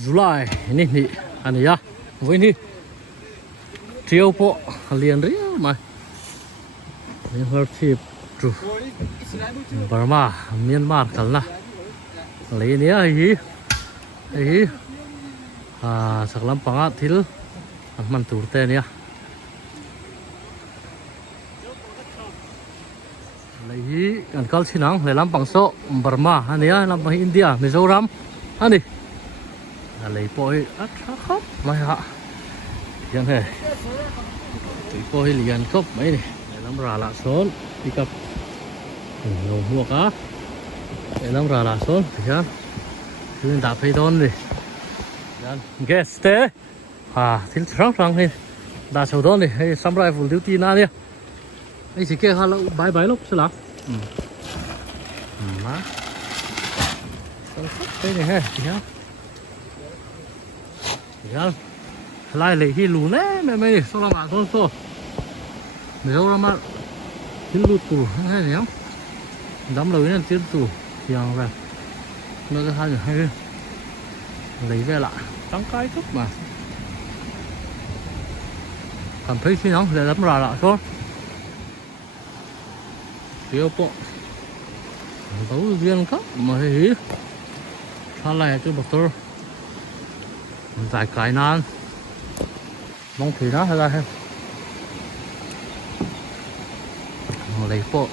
July ini ani ya ini trio po liền ria mà liên hợp chip tru Burma Myanmar kalna lấy nia hi saklam pangat thil man turte nia lấy kan kal chinang le lam pangso Burma ania lam pang India Mizoram ani lấy poi at khop mai ha yang he tụi poi liền khop mấy này lam ra la son đi cặp ngầu mua cá để lam ra la son thì sao cứ đạp hay đón đi guest thế thì sáng sáng đi đạp sầu đón đi hay samurai full duty na đi ấy chỉ kia là bãi bãi lúc sao lắm má cái này he thì sao lại lấy hi lù nè mày sao làm ăn số nếu làm ăn hi lù tù hay gì không đám lời nên tiền tù tiền về nó cái hai hay lấy về lại tăng cái chút mà cảm thấy khi nóng để đấm ra lại thôi tiêu bộ đấu viên cấp mà hí sao lại cho bậc tôi giải cái nan mong thì nó hay ra hay lấy bộ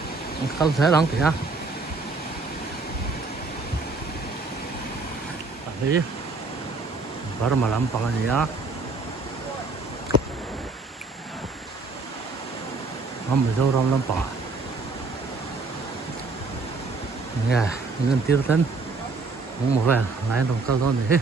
không thể lắm thì ha đấy baru malam pangan ya không phải đâu lắm pa nghe ngân tiêu thân muốn một vài lái đồng cao hơn này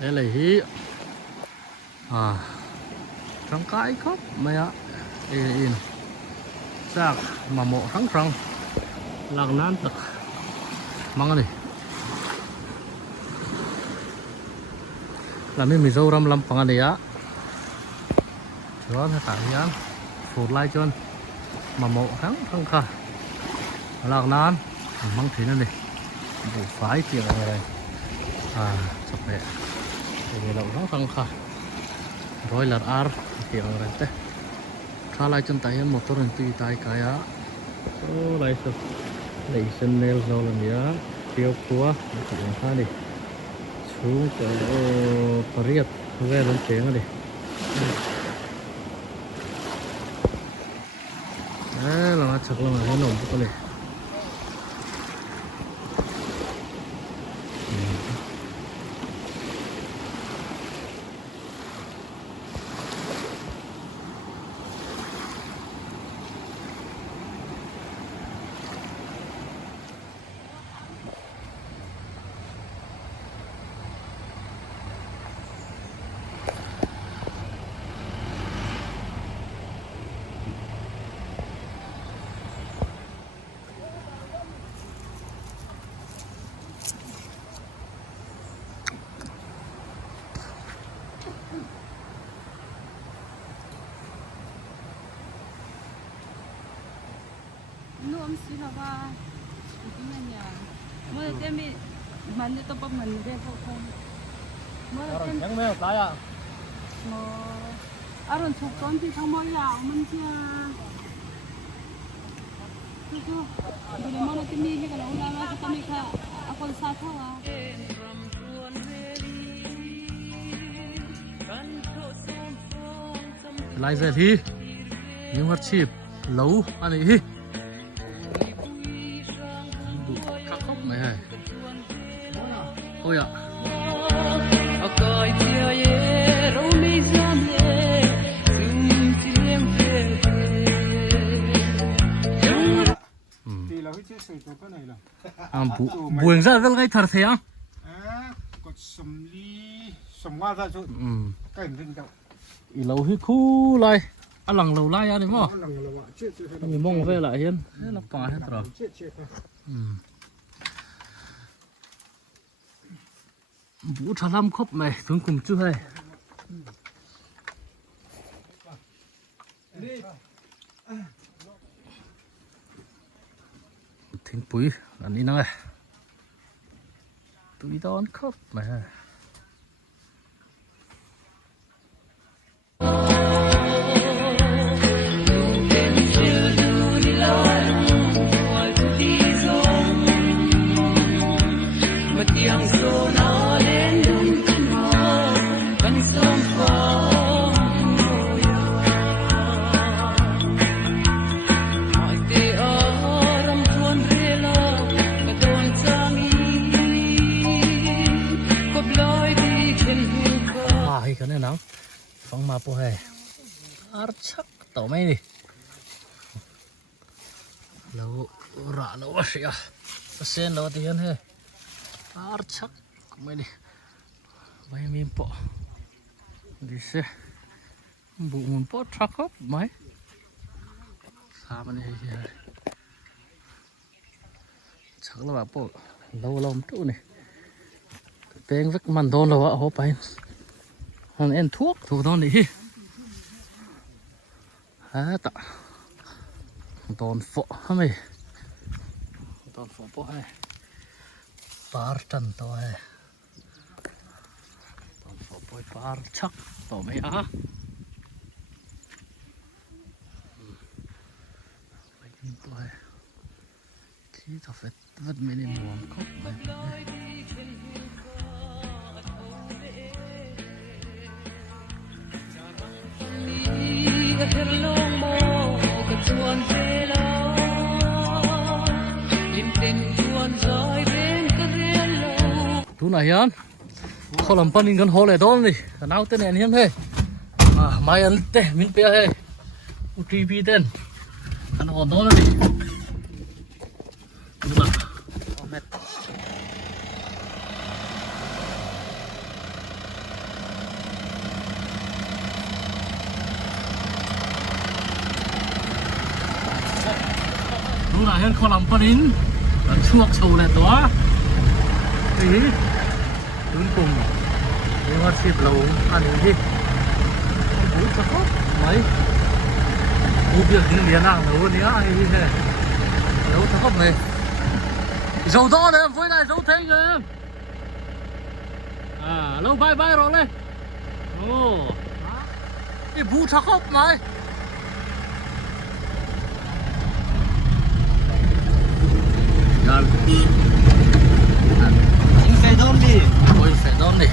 đây là hí trong cái khóc mày ạ in sao mà mộ thắng răng lần nan tật mang đi làm mình dâu ram làm bằng này á đó là tại nhá phụt lại chân mà mộ thắng không cả lần nan mang thế này đủ phái chuyện này sập này thì đậu nó không cả rồi là ar kiểu này thế khá lại chân tay một tôi tùy tay cái á lại sập lấy chân nail rồi là nhớ tiêu cua cũng khá đi xuống cái Paris về đến tiếng đi đấy là chắc là nó nồng cái này tôm xí là ba cái nhà mới tem bị mình tôm bắp mình đây không mới tem chẳng mấy lại à mà à rồi chụp con thì không mới là mình chưa cứ bây giờ mới tem bị cái nào là cái tem bị cả à con sao thôi à lại giờ thì những hoạt chip lâu anh ấy khắc khóc mày hả ôi ạ buồn ra rất ngay thật thế á có sầm ly sầm hoa ra rồi cái hình đâu lâu hít khu lại ăn lằng lâu lại đi mà lần là chết mình mong về lại hiên thế là phá hết rồi vũ trà lâm khóc mày xuống cùng chưa hay thính bụi là đi nơi tụi đón khóc mày cái này nóng phong mà po hè chắc tàu mấy đi lâu rạ lâu xí à sen lâu tiền he chắc mấy đi vay miếng po đi xe bụng po chắc hấp mấy sao mà này chắc là po lâu lâu chút này tên rất mặn thôn rồi ạ hộp anh hắn ăn thuốc thủ đó đi hả tạ tòn phở hả mày tòn phở po hay par trần to hay tòn phở po par chắc to mày á vậy thì to hay khi tao phải vứt mấy cái muỗng cốc mày tú này hiền khó làm pan gần hồ lại đó đi nào tên này hiền thế mai ăn tê mình bia thế uti pi tên ăn hồ đó đi đúng không tú này hiền khó làm pan in chuộc sầu lại đó đi đứng cùng những hoa xịp lâu ăn đi bún cho tốt mấy vụ việc những liền nào nấu nhá hay như thế nấu cho tốt này dầu to đấy với này dầu thế rồi lâu bay bay rồi đây ồ cái vụ cho tốt này ôi phải đón đi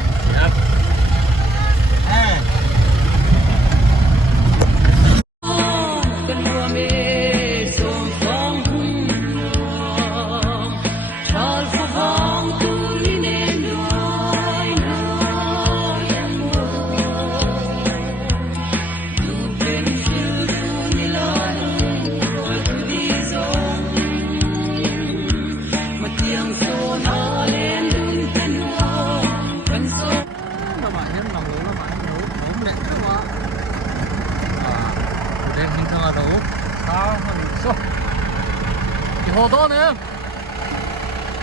hồ to nữa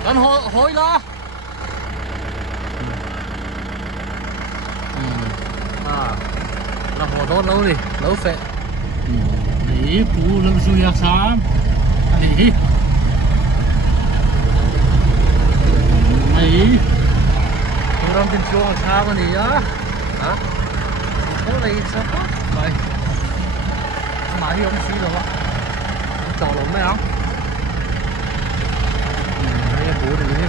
gần hối ra là hồ to lâu đi lâu phệ để phú lâm suy sáng này này tôi đang trên chuông xa con gì á hả có này sao có vậy mà đi ông xí rồi á trò lộn mấy không đây bố này đi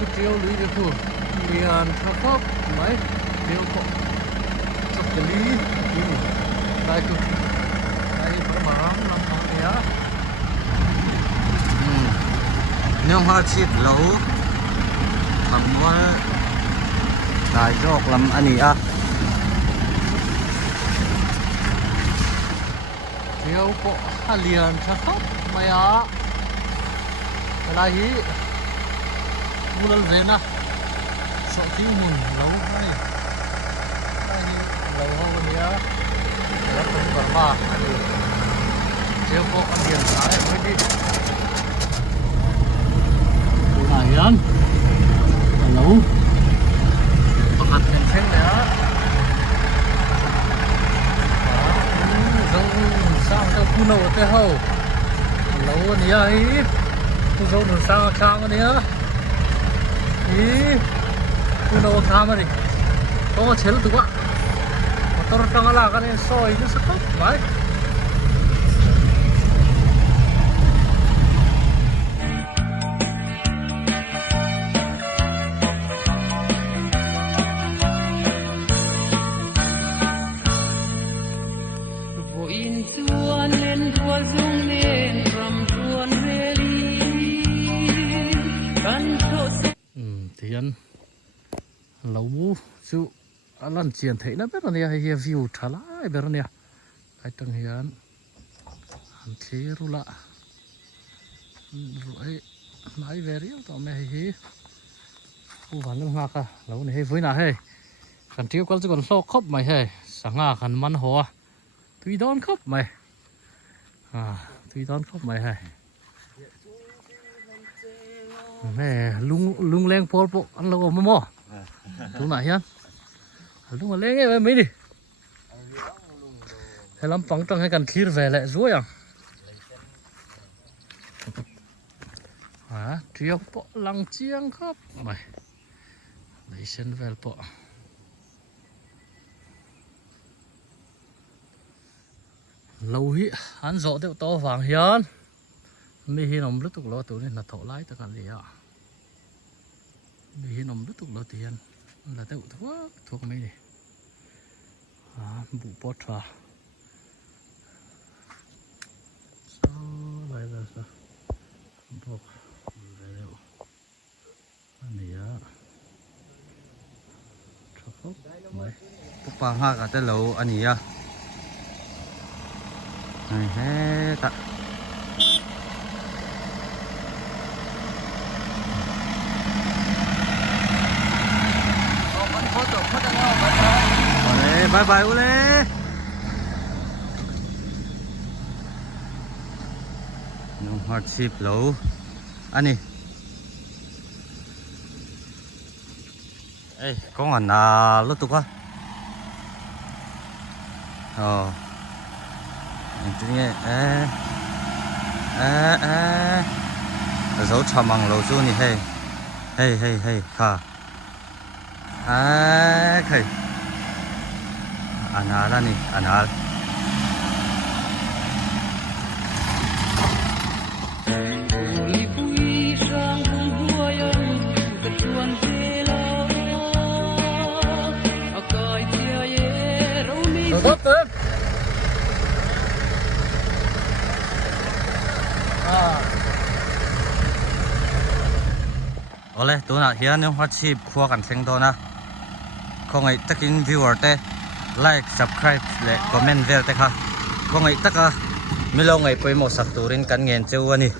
cái treo lưới cái khu liền thắp thắp mấy treo cọ chụp cái lưới đây cứ đây có mà làm gì á nếu hoa chít lâu thằng nó đại rọc làm anh ấy à treo cọ liền thắp thắp mấy á cái này mua lên về na sợ thiếu mùi lâu này lâu hơn bên kia rất là vất vả treo cọ ăn tiền trái mới đi đồ này hiền lâu bắt hạt tiền thêm nữa dâu sao dâu cu nâu thế hậu lâu này ấy dâu nó sao sang này á 이 kuno thamari to chel tuwa motor tangala kane so ini sakap bai voin tuan lên tua dung lên ram tuan reli kan thos tiền lâu bu chú lần tiền thấy nó biết là này hay view trả lại biết là này cái tầng hiền hắn chế ru lạ rồi nói về riêng tao mẹ hay u hoàn lâm ngạc à lâu này hay với nào hay cần tiêu con chỉ còn lo khóc mày hay sáng ngạc hắn mắn hoa tùy đón khóc mày tùy đón khóc mày hay mẹ lung lên phô bộ ăn lâu mà mò chúng này nhá lung mà lên nghe mấy đi hay lắm phẳng trong hay cần khi về lại ruồi triều bộ lăng chiang khắp mày lấy sen về bộ lâu hi hắn rõ tiêu to vàng hiền mi hi nằm lúc tục lo tụi này là thổ lái tất cả gì ạ mi hi nằm lúc tục lo tiền là tự thuộc mi này bụ bớt ra sao lại là sao bớt đều anh này á chọc phốt mấy bốc ba hoa cả tới lâu anh ấy à này hết tạ bye bye Ule. Nông hot ship lâu. Anh đi. Ê, có ngọn lốt tục á. Tự nhiên dấu chào mừng lâu chú này hey khá. Khơi. Anal nih, anal. Oleh, tu nak hian yang hot chip khua kan seng tu na. ko ngai takin viewer te like subscribe le comment vel te kha ko ngai taka milo ngai poimo sak turin kan ngen cheu ani